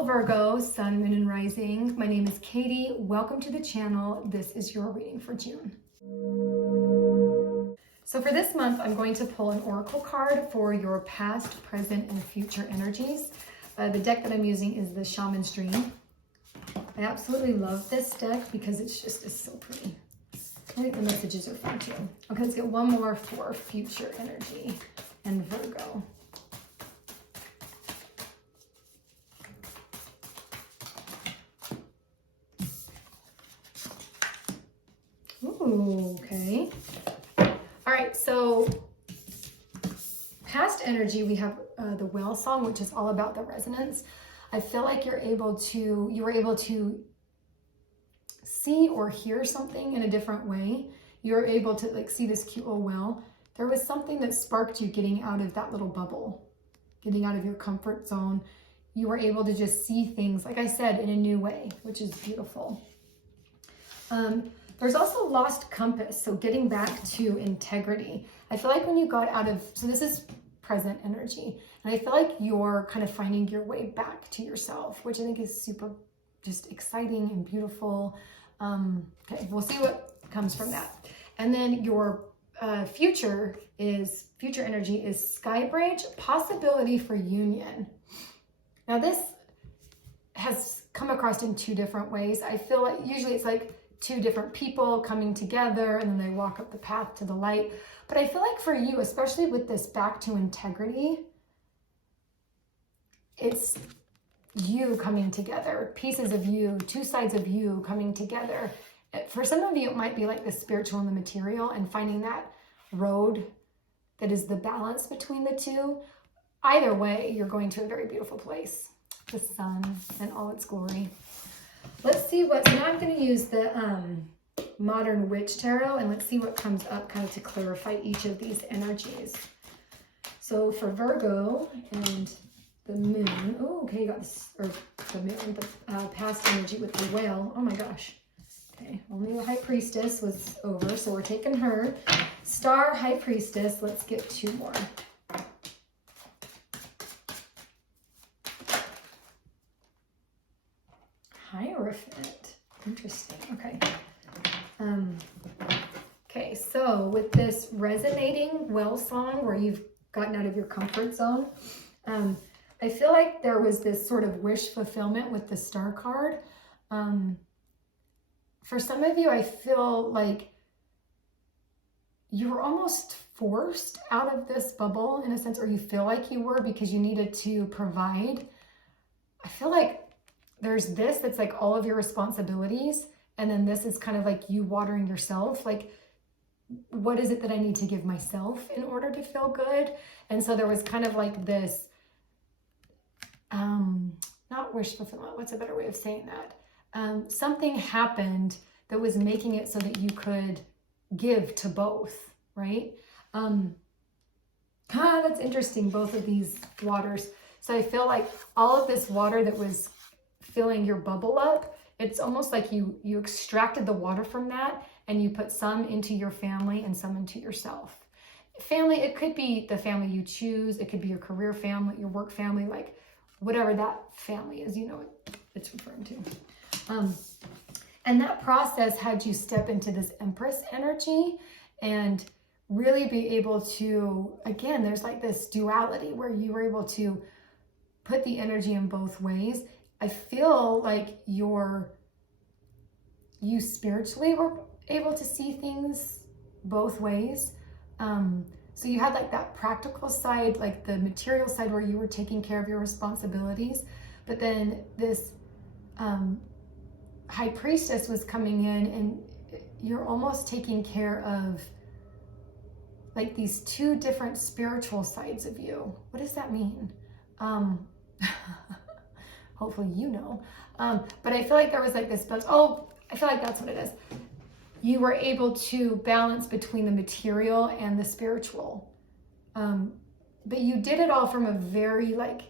Hello Virgo, Sun, Moon, and Rising. My name is Katie. Welcome to the channel. This is your reading for June. So for this month, I'm going to pull an oracle card for your past, present, and future energies. The deck that I'm using is the Shaman's Dream. I absolutely love this deck because it's so pretty. I think the messages are fun too. Okay, let's get one more for future energy and Virgo. Ooh, okay. All right, so past energy, we have the whale song, which is all about the resonance. I feel like you were able to see or hear something in a different way. You're able to like see this cute little whale. There was something that sparked you getting out of that little bubble, getting out of your comfort zone. You were able to just see things, like I said, in a new way, which is beautiful. There's also lost compass, so getting back to integrity. I feel like when you got out of, so this is present energy, and I feel like you're kind of finding your way back to yourself, which I think is super just exciting and beautiful. Okay, we'll see what comes from that. And then your future energy is Sky Bridge, possibility for union. Now this has come across in two different ways. I feel like usually it's like two different people coming together and then they walk up the path to the light. But I feel like for you, especially with this back to integrity, it's you coming together, pieces of you, two sides of you coming together. For some of you, it might be like the spiritual and the material and finding that road that is the balance between the two. Either way, you're going to a very beautiful place, the sun and all its glory. Let's see now I'm going to use the Modern Witch Tarot, and let's see what comes up kind of to clarify each of these energies. So for Virgo and the moon, oh, okay, you got this, or the moon, the past energy with the whale. Oh my gosh. Okay, only the High Priestess was over, so we're taking her. Star, High Priestess, let's get two more. Hierophant, interesting, okay. Okay, so with this resonating well song where you've gotten out of your comfort zone, I feel like there was this sort of wish fulfillment with the star card. For some of you, I feel like you were almost forced out of this bubble in a sense, or you feel like you were because you needed to provide. I feel like there's this that's like all of your responsibilities, and then this is kind of like you watering yourself. Like, what is it that I need to give myself in order to feel good? And so there was kind of like this, not wish fulfillment, what's a better way of saying that? Something happened that was making it so that you could give to both, right? That's interesting, both of these waters. So I feel like all of this water that was filling your bubble up, it's almost like you extracted the water from that and you put some into your family and some into yourself. Family, it could be the family you choose, it could be your career family, your work family, like whatever that family is, you know what it's referring to. And that process had you step into this Empress energy and really be able to, again, there's like this duality where you were able to put the energy in both ways. I feel like you spiritually were able to see things both ways. So you had like that practical side, like the material side where you were taking care of your responsibilities, but then this High Priestess was coming in and you're almost taking care of like these two different spiritual sides of you. What does that mean? Hopefully you know. But I feel like there was like this, I feel like that's what it is. You were able to balance between the material and the spiritual. But you did it all from a very like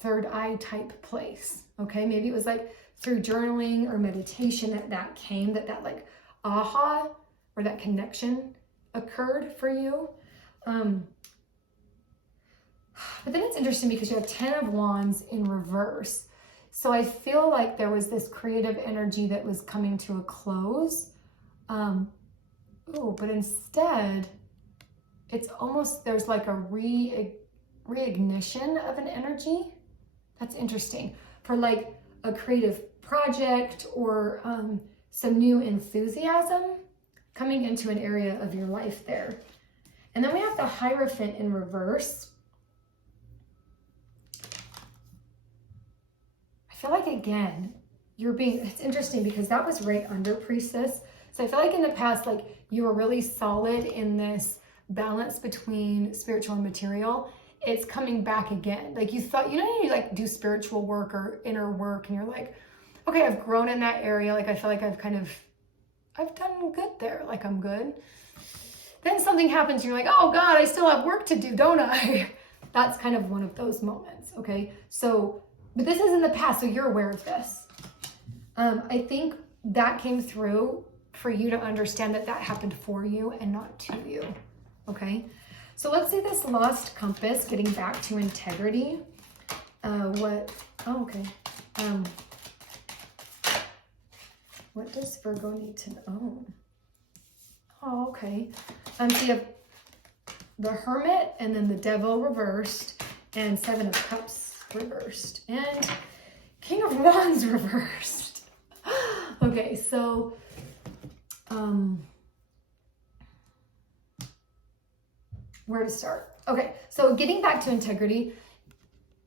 third eye type place. Okay, maybe it was like through journaling or meditation that came, that like aha or that connection occurred for you. But then it's interesting because you have 10 of Wands in reverse. So I feel like there was this creative energy that was coming to a close. But instead, it's almost, there's like a reignition of an energy. That's interesting. For like a creative project or some new enthusiasm coming into an area of your life there. And then we have the Hierophant in reverse. I feel like, again, it's interesting because that was right under Priestess. So I feel like in the past, like you were really solid in this balance between spiritual and material. It's coming back again. Like you thought, you like do spiritual work or inner work and you're like, okay, I've grown in that area. Like I feel like I've done good there. Like I'm good. Then something happens. You're like, oh God, I still have work to do, don't I? That's kind of one of those moments. Okay. So, but this is in the past. So you're aware of this. I think that came through for you to understand that happened for you and not to you. Okay. So let's see this lost compass, getting back to integrity. What does Virgo need to know? Oh, okay. So you have the Hermit and then the Devil reversed and Seven of Cups reversed and King of Wands reversed. Okay, so where to start? Okay, so getting back to integrity,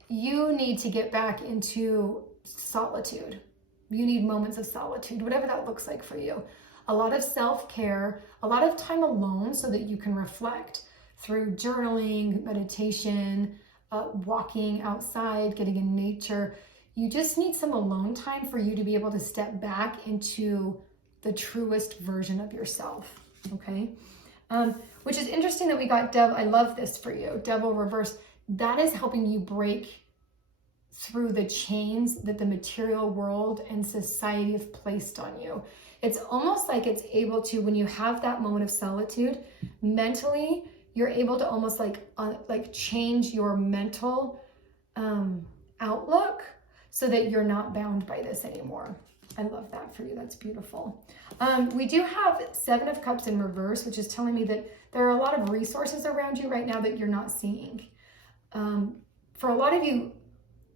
you need to get back into solitude. You need moments of solitude, whatever that looks like for you. A lot of self-care, a lot of time alone so that you can reflect through journaling, meditation, walking outside, getting in nature. You just need some alone time for you to be able to step back into the truest version of yourself, okay? Which is interesting that we got Devil. I love this for you. Devil reverse. That is helping you break through the chains that the material world and society have placed on you. It's almost like it's able to, when you have that moment of solitude, mentally, you're able to almost like change your mental outlook so that you're not bound by this anymore. I love that for you. That's beautiful. We do have Seven of Cups in reverse, which is telling me that there are a lot of resources around you right now that you're not seeing. For a lot of you,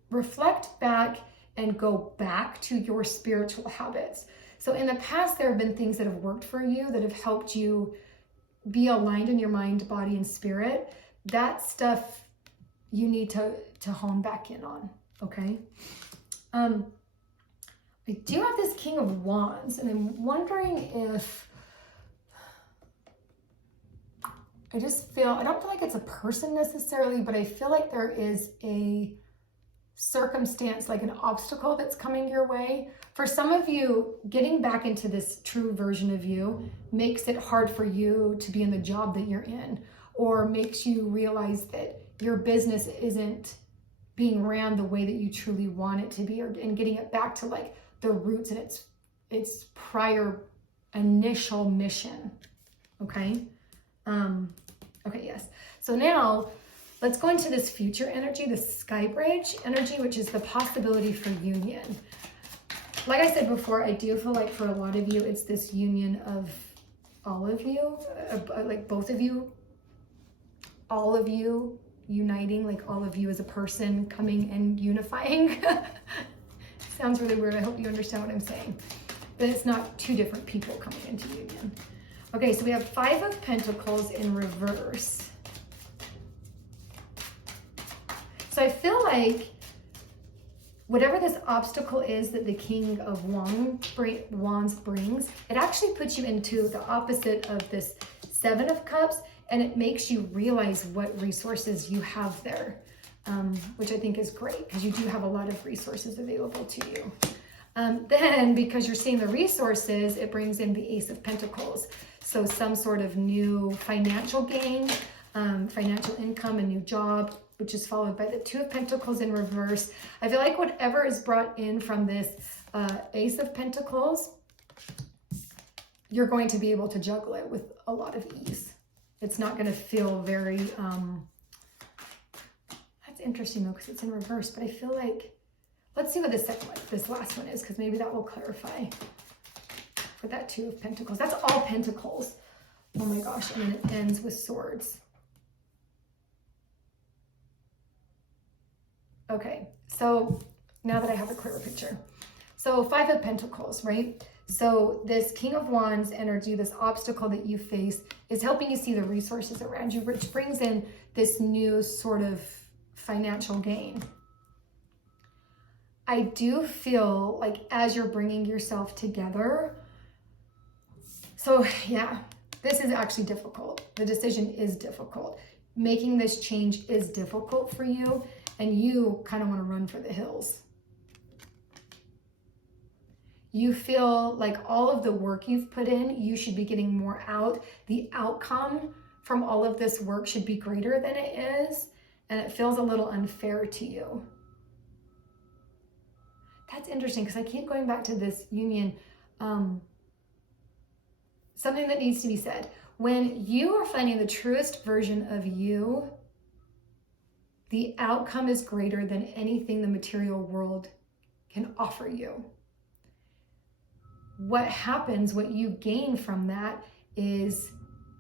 reflect back and go back to your spiritual habits. So in the past, there have been things that have worked for you that have helped you be aligned in your mind, body, and spirit. That stuff you need to hone back in on, okay? I do have this King of Wands, and I'm wondering if I don't feel like it's a person necessarily, but I feel like there is a circumstance, like an obstacle that's coming your way. For some of you, getting back into this true version of you makes it hard for you to be in the job that you're in, or makes you realize that your business isn't being ran the way that you truly want it to be, and getting it back to like the roots and its prior initial mission. Okay. Okay, yes. So now let's go into this future energy, the Sky Bridge energy, which is the possibility for union. Like I said before, I do feel like for a lot of you, it's this union of all of you, like both of you, all of you uniting, like all of you as a person coming and unifying. Sounds really weird. I hope you understand what I'm saying. But it's not two different people coming into union. Okay, so we have Five of Pentacles in reverse. So I feel like whatever this obstacle is that the King of Wands brings, it actually puts you into the opposite of this Seven of Cups, and it makes you realize what resources you have there, which I think is great because you do have a lot of resources available to you. Then, because you're seeing the resources, it brings in the Ace of Pentacles. So some sort of new financial gain, financial income, a new job, which is followed by the Two of Pentacles in reverse. I feel like whatever is brought in from this Ace of Pentacles, you're going to be able to juggle it with a lot of ease. It's not going to feel very, that's interesting though, because it's in reverse, but I feel like Let's see what this last one is, because maybe that will clarify for that Two of Pentacles. That's all Pentacles. Oh my gosh, and then it ends with Swords. Okay, so now that I have a clearer picture. So Five of Pentacles, right? So this King of Wands energy, this obstacle that you face, is helping you see the resources around you, which brings in this new sort of financial gain. I do feel like as you're bringing yourself together, so yeah, this is actually difficult. The decision is difficult. Making this change is difficult for you, and you kind of want to run for the hills. You feel like all of the work you've put in, you should be getting more out. The outcome from all of this work should be greater than it is, and it feels a little unfair to you. That's interesting, because I keep going back to this union. Something that needs to be said. When you are finding the truest version of you, the outcome is greater than anything the material world can offer you. What happens, what you gain from that, is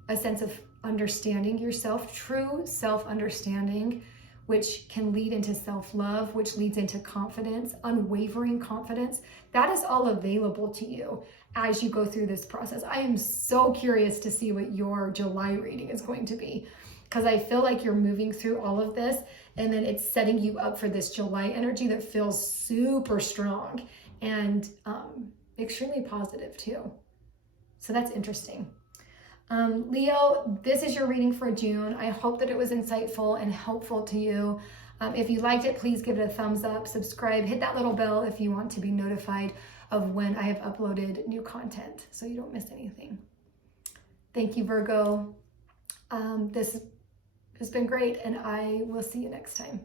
a sense of understanding yourself, true self-understanding, which can lead into self-love, which leads into confidence, unwavering confidence. That is all available to you as you go through this process. I am so curious to see what your July reading is going to be, because I feel like you're moving through all of this, and then it's setting you up for this July energy that feels super strong and extremely positive too. So that's interesting. Leo, this is your reading for June. I hope that it was insightful and helpful to you. If you liked it, please give it a thumbs up, subscribe, hit that little bell if you want to be notified of when I have uploaded new content so you don't miss anything. Thank you, Virgo. This has been great, and I will see you next time.